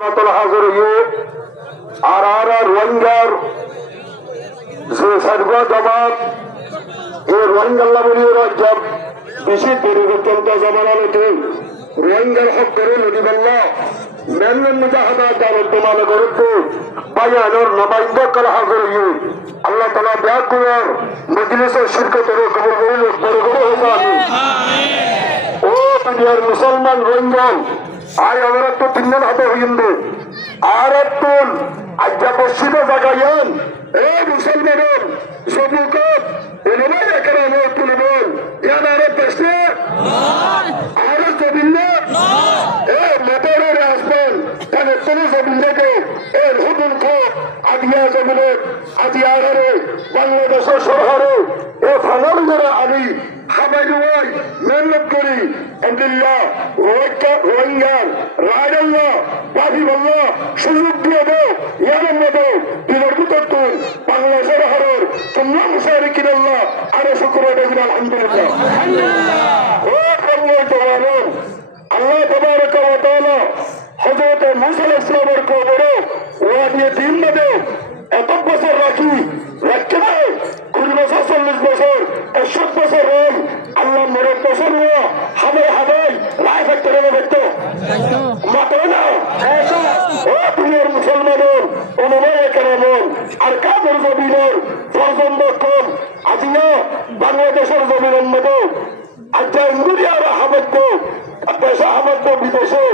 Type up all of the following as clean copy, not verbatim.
হাজির হয়ে আর রোহিঙ্গার যে সার্বা জবাব এই রোহিঙ্গাল্লা বলিয়ে রাজ্জাব বেশি পরিবর্তন জমানাতে রোহিঙ্গার হক করে নদীবাল্লা মেনমেন মুজাহাদা দারুদ্দমানে গরুদ্দু বায়ানোর নবাইন্দ করা হাজির হয়ে আল্লাহ তালা ব্যাগ গুলোর মজলিসের শিরকতের খবর বলিল বড় বড় হয়ে ও দুনিয়ার মুসলমান রোহিঙ্গা আয় আমরা তো তিনজন হাতে হইন্দু আর তুল আজ্ঞা বসিত জাগাইয়ান এ মুসলমানের সবুকত এনে এখানে তুলবেন ইয়ান আর দেশে আর জমিনে এ মোটরের আসবেন তাহলে কোনো জমিনকে এর হুদুন খো আদিয়া জমিনে আদিয়ারে বাংলাদেশের শহরে এ ফানাল যারা আমি হাবাইলুয়াই মেহনত করি আলহামদুলিল্লাহ রোহিঙ্গার রায়দাল্লাহ বাফিবাল্লাহ সুযোগ দিয়ে দেও ইয়ানাল্লাহ দেও দিনের ভিতর তুই বাংলাদেশের হারের তোমরা মুশারিকিনাল্লাহ আরো শুকর দেবেন আলহামদুলিল্লাহ ও বাংলায় জওয়ান আল্লাহ তাবারক ওয়া তাআলা হযরত মুসা আলাইহিস সালামের কবরে ওয়াদিয়ে দিন দেও এত বছর রাখি রাখতে দেয় 20 বছর 40 বছর 100 বছর রোল আল্লাহ মরে বছর হাবাই হাবাই রায় থাকতে রেখে দেখতো মাতো না ও দুনিয়ার মুসলমানের অনুভব কেমন আর কাদের জমিনের প্রজন্ম কম আজিনা বাংলাদেশের জমিনের মতো আচ্ছা ইন্দুরিয়ারা হাবাদ্য দেশে হাবাদ্য বিদেশে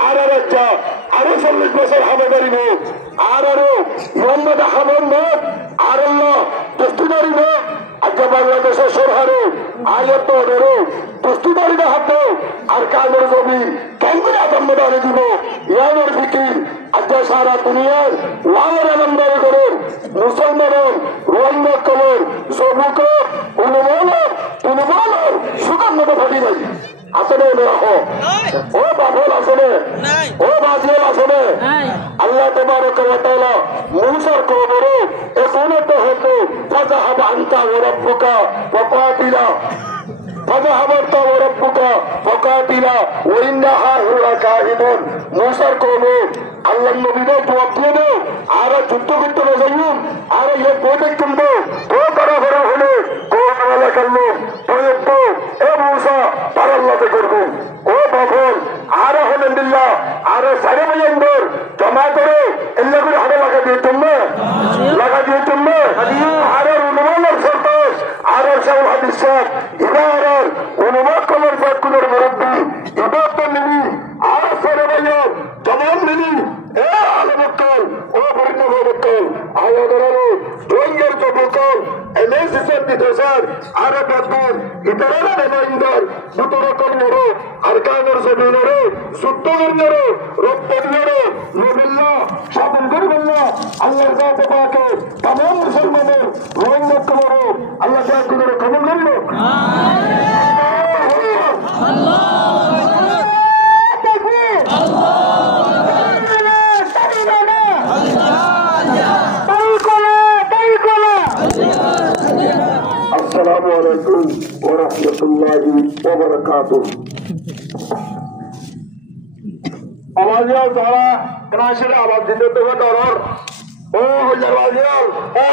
আর রাজ্যা আরো 40 বছর হাবে পারিব আরো মোহাম্মদ আহমদ নদ আর আল্লাহ দস্তুদারি নদ আজ্ঞা বাংলাদেশের সরহারে আয়ত ধরো দস্তুদারি না হাত আর কাদের জমি কেন্দ্রে আতম্বদ আনে দিব ইয়ানোর ফিকির আজ্ঞা সারা দুনিয়ার ওয়ার আলমদারি করেন মুসলমানের রোহিঙ্গা কবর সবুক অনুমানর সুগন্ধ ফাটি নাই আসলে রাখো ও বাবল আসলে ও বাজিয়াল আসলে আল্লাহ তাবারক ওয়া তাআলা মুসার কবরে এখনত হতো ফাযাহাব আনতা ওয়া রাব্বুকা ফাকাতিলা ফাযাহাব আনতা ওয়া রাব্বুকা ফাকাতিলা ওয়া ইন্না হাহুনা কাহিদুন মুসার কবর আল্লাহ নবীদের জবাব দিয়ে দাও আর যুদ্ধ করতে যাইুন আর ইয়ে বই দেখতেন তো তারা ভরা হলে কোন এলাকার লোক প্রয়োগ এ মুসা তার আল্লাহতে করবো ও বাফল আরো আলহামদুলিল্লাহ আরো সাড়ে বাজার জমা করে এল্লা করে হাতে লাগা দিয়েছেন না আর অনুমানের সন্তোষ আর সাহেব হাদিস সাহেব ইবার অনুমান কমার সাহেবগুলোর মুরব্বী ইবার তো মিলি আর সাড়ে বাজার জমান মিলি এ আলমকাল ও বরিণবকাল আয়াদারো রোহিঙ্গার জবকাল এনএসএসের বিদেশার আরো বাদবার ইতারারা নেমাইন্দার দুতরকম নরো আর কানের জমিনরে সুত্তগরনরে রব্বানিয়রে নবিল্লাহ সাবন গরিবাল্লাহ আল্লাহর জাতে পাকে तमाम মুসলমানের রোহিঙ্গা কবরে আল্লাহ পাক করে কবুল করলো আল্লাহ السلام عليكم ورحمة الله وبركاته आवाज़ तारा कनाशर आवाज़ दिंदे तो वो डॉलर ओ जरवाजियाल ओ